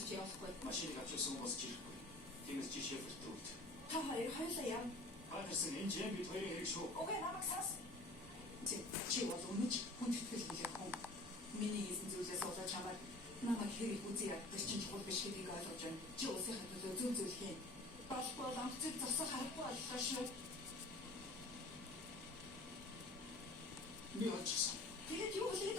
гэж явахгүй. Машиныг авчихсан хүмүүс чирэхгүй. Тэгээс чи шеферт өгд. Та хоёр хоёулаа яв. Хатарсан энэ жим бид хоёрын хэрэг шүү. Окей, намайг сас. Чи бол өнөж хүндэтгэл хийх хүн. Миний хийсэн зүйлээс болоо чамаар намайг хэрэг үзье яддаг чинь чухал биш гэдгийг ойлгож байна. Чи улсынхаа төлөө зөв зүйл хийн. Болохгүй бол амцыг засах харахгүй боллоо шүү. Би очсон. Тэгээд юу вэ?